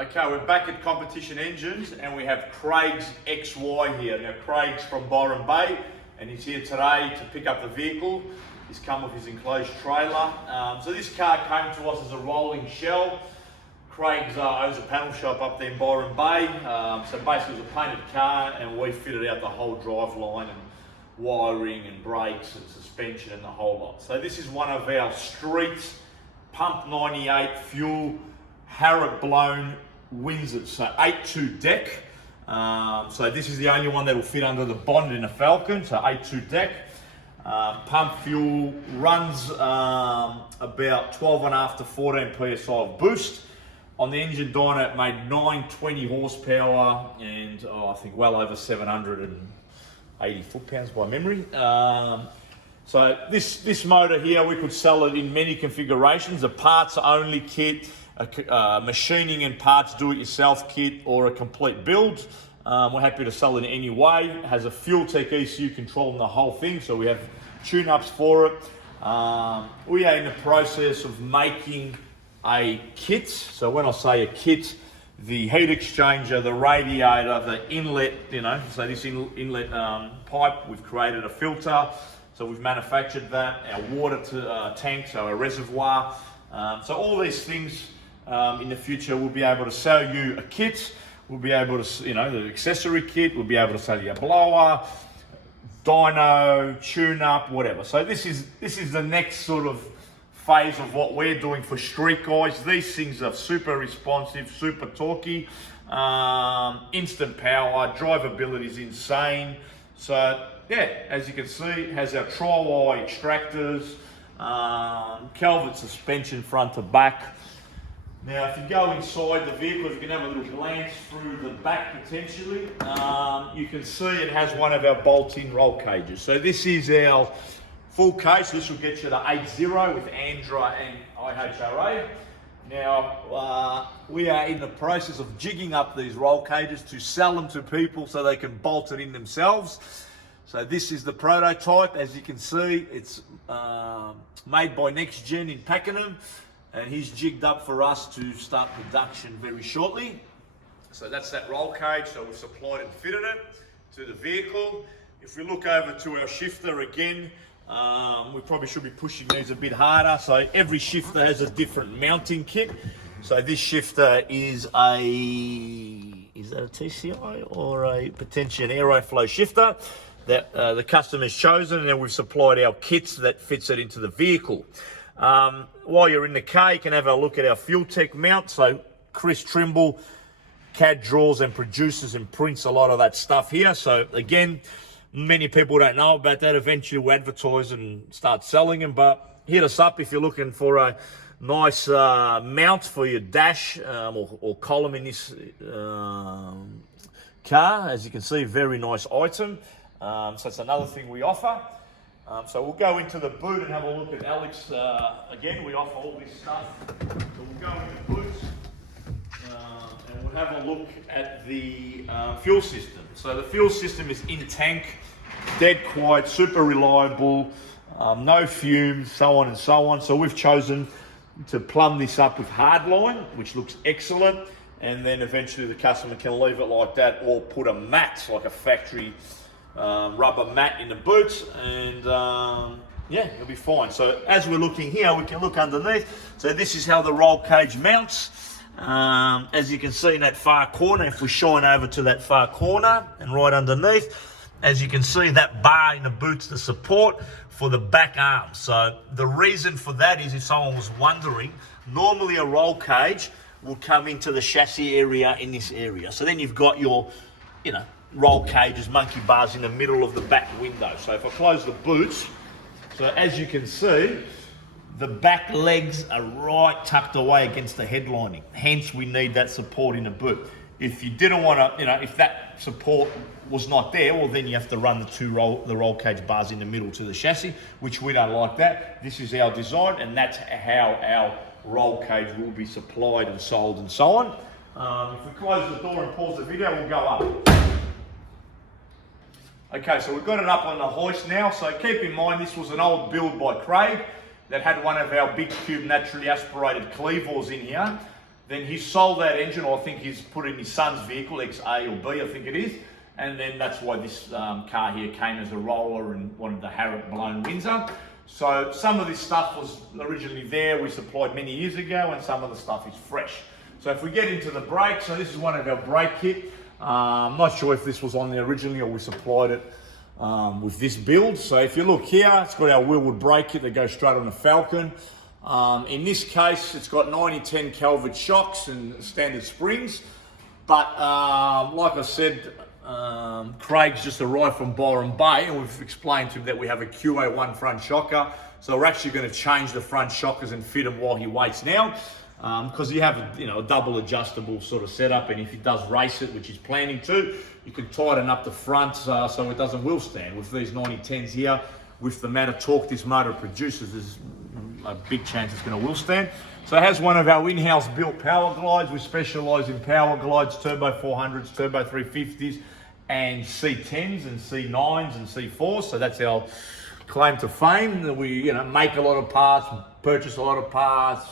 Okay, we're back at Competition Engines and we have Craig's XY here. Now Craig's from Byron Bay and he's here today to pick up the vehicle. He's come with his enclosed trailer. So this car came to us as a rolling shell. Craig's owns a panel shop up there in Byron Bay. So basically it was a painted car and we fitted out the whole drive line and wiring and brakes and suspension and the whole lot. So this is one of our street pump 98 fuel Harrop blown Windsor, so 8.2 deck. So this is the only one that will fit under the bonnet in a Falcon, so 8.2 deck. Pump fuel runs about 12.5 to 14 psi of boost. On the engine dyno it made 920 horsepower and I think well over 780 foot-pounds by memory. So this motor here, we could sell it in many configurations, a parts only kit, a machining and parts do-it-yourself kit, or a complete build. We're happy to sell it in any way. It has a fuel tech ECU controlling the whole thing, so we have tune-ups for it. We are in the process of making a kit. So when I say a kit, the heat exchanger, the radiator, the inlet, so this inlet pipe, we've created a filter. So we've manufactured that, our water tank, so a reservoir. So all these things in the future, we'll be able to sell you a kit. We'll be able to, the accessory kit. We'll be able to sell you a blower, dyno, tune-up, whatever. So this is the next sort of phase of what we're doing for street guys. These things are super responsive, super torquey, instant power, drivability is insane. So yeah, as you can see, it has our tri-Y extractors, Calvert suspension front to back. Now, if you go inside the vehicle, if you can have a little glance through the back potentially, you can see it has one of our bolt-in roll cages. So this is our full case. This will get you to 8.0 with ANDRA and IHRA. Now, we are in the process of jigging up these roll cages to sell them to people so they can bolt it in themselves. So this is the prototype. As you can see, it's made by Next Gen in Pakenham, and he's jigged up for us to start production very shortly. So that's that roll cage. So we've supplied and fitted it to the vehicle. If we look over to our shifter again, we probably should be pushing these a bit harder. So every shifter has a different mounting kit. So this shifter is that a TCI or a potential aeroflow shifter that the customer's chosen, and then we've supplied our kits that fits it into the vehicle. While you're in the car, you can have a look at our fuel tech mount. So Chris Trimble CAD draws and produces and prints a lot of that stuff here. So again, many people don't know about that. Eventually we'll advertise and start selling them, but hit us up if you're looking for a nice mount for your dash or column in this car. As you can see, very nice item. So it's another thing we offer. So we'll go into the boot and have a look at Alex. Again, we offer all this stuff. So we'll go into the boot and we'll have a look at the fuel system. So the fuel system is in tank, dead quiet, super reliable, no fumes, so on and so on. So we've chosen to plumb this up with hardline, which looks excellent. And then eventually the customer can leave it like that or put a mat, like a factory rubber mat in the boots, and yeah, it'll be fine. So as we're looking here, we can look underneath. So this is how the roll cage mounts. As you can see in that far corner, if we shine over to that far corner and right underneath, as you can see, that bar in the boot's the support for the back arm. So the reason for that is, if someone was wondering, normally a roll cage will come into the chassis area in this area. So then you've got your, roll cages, monkey bars in the middle of the back window. So if I close the boots, so as you can see, the back legs are right tucked away against the headlining. Hence, we need that support in the boot. If you didn't want to, if that support was not there, well, then you have to run the roll cage bars in the middle to the chassis, which we don't like that. This is our design, and that's how our roll cage will be supplied and sold and so on. If we close the door and pause the video, we'll go up. Okay, so we've got it up on the hoist now. So keep in mind, this was an old build by Craig that had one of our big cube naturally aspirated cleavors in here. Then he sold that engine, or I think he's put it in his son's vehicle, XA or B, I think it is. And then that's why this car here came as a roller and wanted the Harrop blown Windsor. So some of this stuff was originally there, we supplied many years ago, and some of the stuff is fresh. So if we get into the brake, so this is one of our brake kit. I'm not sure if this was on there originally or we supplied it with this build. So if you look here, it's got our Wilwood brake kit that goes straight on the Falcon. In this case, it's got 90-10 Calvert shocks and standard springs. But like I said, Craig's just arrived from Byron Bay, and we've explained to him that we have a QA1 front shocker. So we're actually going to change the front shockers and fit them while he waits now. Because you have a double adjustable sort of setup, and if he does race it, which he's planning to, you can tighten up the front so it doesn't wheel stand. With these 90-10s here, with the amount of torque this motor produces, there's a big chance it's going to wheel stand. So it has one of our in-house built power glides. We specialise in power glides, turbo 400s, turbo 350s, and C10s and C9s and C4s. So that's our claim to fame. We make a lot of parts, purchase a lot of parts,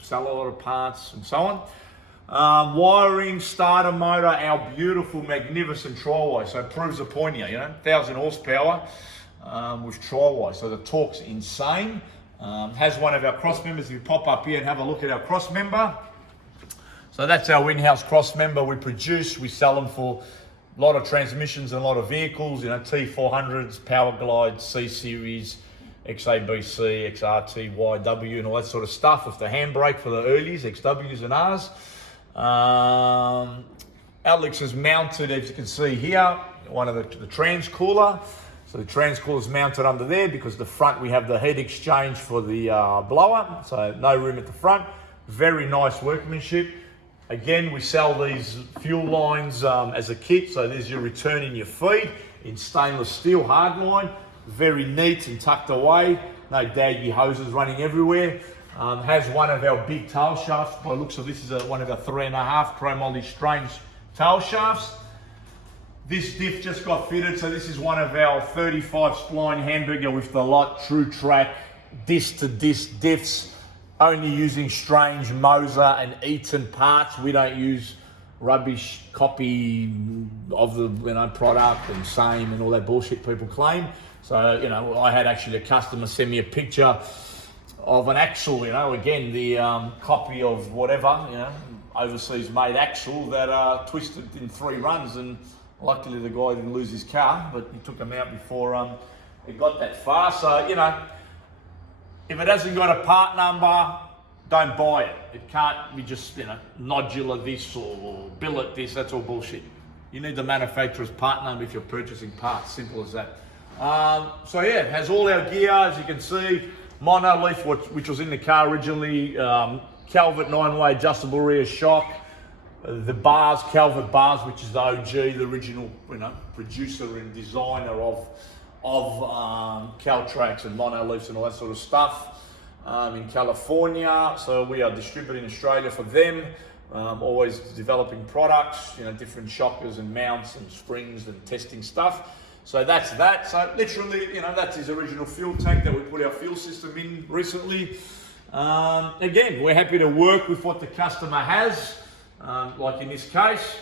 sell a lot of parts, and so on. Wiring, starter motor, our beautiful, magnificent tri-wire. So it proves a point here, 1,000 horsepower with tri-wire. So the torque's insane. Has one of our cross members. If you pop up here and have a look at our cross member. So that's our in-house cross member we produce. We sell them for a lot of transmissions and a lot of vehicles, T400s, power glides, C-series, XABC, XRT, YW, and all that sort of stuff, with the handbrake for the earlies, XWs and Rs. Alex is mounted, as you can see here, one of the trans-cooler. So the trans-cooler is mounted under there because the front we have the heat exchange for the blower, so no room at the front. Very nice workmanship. Again, we sell these fuel lines as a kit, so there's your return in your feed in stainless steel hardline. Very neat and tucked away, no daggy hoses running everywhere. Has one of our big tail shafts. By the looks of this is one of our 3.5 chromoly strange tail shafts. This diff just got fitted, so this is one of our 35 spline hamburger with the lot true track disc to disc diffs, only using strange Moser and Eaton parts. We don't use rubbish copy of the product and same and all that bullshit people claim. So, I had actually a customer send me a picture of an axle, again, the copy of whatever, overseas made axle that twisted in 3 runs, and luckily the guy didn't lose his car, but he took him out before it got that far. So, if it hasn't got a part number, don't buy it. It can't be just, nodular this or billet this, that's all bullshit. You need the manufacturer's part number if you're purchasing parts, simple as that. So yeah, it has all our gear, as you can see, monolith, which was in the car originally, Calvert 9-way adjustable rear shock, the bars, Calvert bars, which is the OG, the original, producer and designer of Caltrax and monoliths and all that sort of stuff in California. So we are distributing in Australia for them, always developing products, different shockers and mounts and springs and testing stuff. So that's that. So literally, that's his original fuel tank that we put our fuel system in recently. Again, we're happy to work with what the customer has. Like in this case,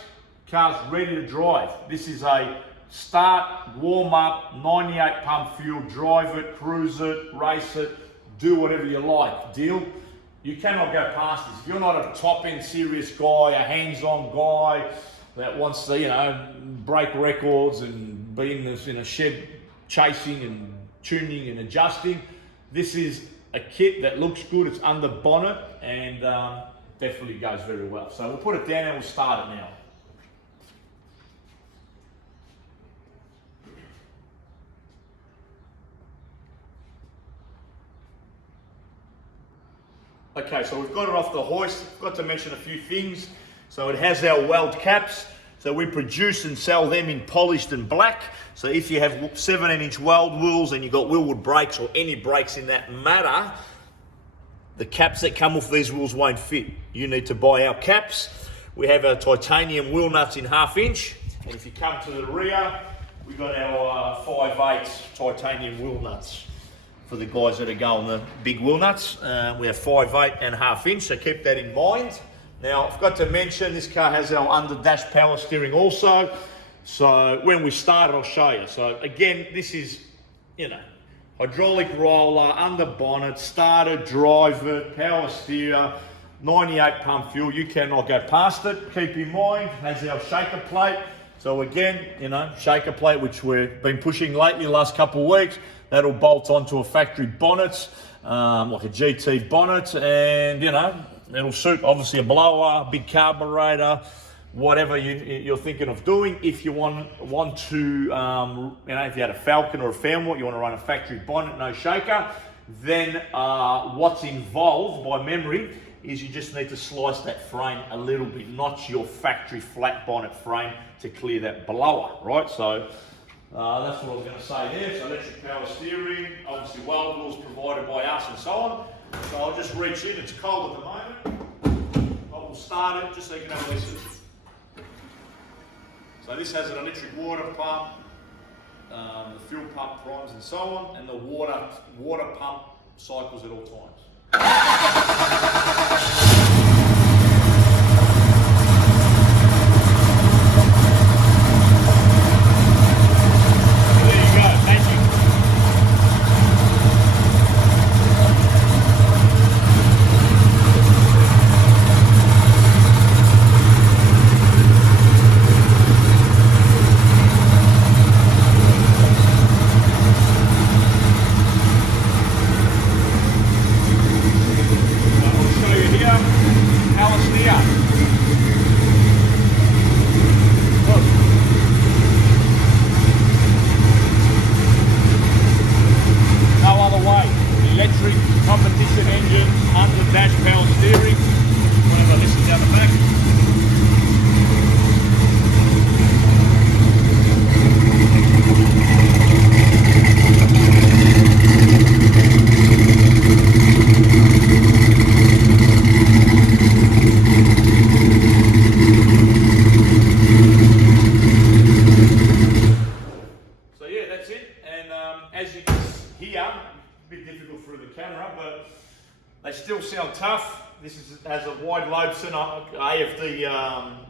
car's ready to drive. This is a start, warm up, 98 pump fuel, drive it, cruise it, race it, do whatever you like, deal. You cannot go past this. If you're not a top end serious guy, a hands-on guy that wants to, break records and be in this shed chasing and tuning and adjusting, this is a kit that looks good. It's under bonnet and definitely goes very well. So we'll put it down and we'll start it now. Okay, so we've got it off the hoist. Forgot to mention a few things. So it has our Weld caps. So we produce and sell them in polished and black. So if you have 17-inch Weld wheels and you've got Wilwood brakes or any brakes in that matter, the caps that come off these wheels won't fit. You need to buy our caps. We have our titanium wheel nuts in 1/2 inch. And if you come to the rear, we've got our 5/8 titanium wheel nuts for the guys that are going the big wheel nuts. We have 5/8 and 1/2 inch, so keep that in mind. Now, I forgot to mention, this car has our under dash power steering also. So when we start, I'll show you. So again, this is, you know, hydraulic roller, under bonnet, starter, driver, power steer, 98 pump fuel. You cannot go past it. Keep in mind, has our shaker plate. So again, you know, shaker plate, which we've been pushing lately, the last couple of weeks, that'll bolt onto a factory bonnet, like a GT bonnet, and you know, it'll suit obviously a blower, big carburetor, whatever you're thinking of doing. If you want to, you know, if you had a Falcon or a Fairmont, you want to run a factory bonnet, no shaker, then what's involved by memory is you just need to slice that frame a little bit, not your factory flat bonnet frame, to clear that blower, right? So that's what I was going to say there. So electric power steering, obviously Weld wheels provided by us and so on. So I'll just reach in, it's cold at the moment. I will start it just so you can have a listen. So this has an electric water pump, the fuel pump primes and so on, and the water pump cycles at all times. Competition engine, under dash power steering. Whenever this is down the back. So yeah, that's it. And as you can hear, a bit difficult through the camera, but they still sound tough. This has a wide Lobson AFD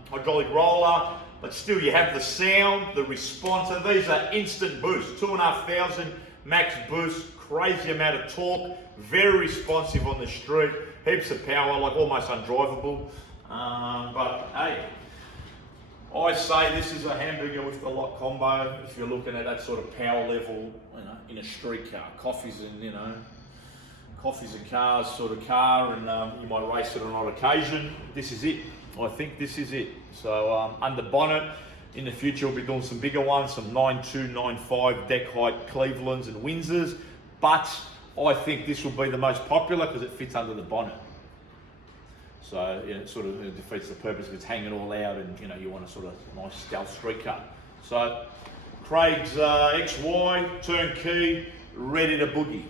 hydraulic roller, but still you have the sound, the response, and these are instant boost, 2,500 max boost, crazy amount of torque, very responsive on the street, heaps of power, like almost undrivable. But hey, I say this is a hamburger with the lot combo. If you're looking at that sort of power level, you know, in a street car, coffees and cars sort of car, and you might race it on occasion. This is it. I think this is it. So under bonnet, in the future we'll be doing some bigger ones, some 9.2, 9.5 deck height Clevelands and Windsors, but I think this will be the most popular because it fits under the bonnet. So you know, it sort of defeats the purpose if it's hanging all out and you know you want a sort of nice stealth street car. So Craig's XY turnkey, ready to boogie.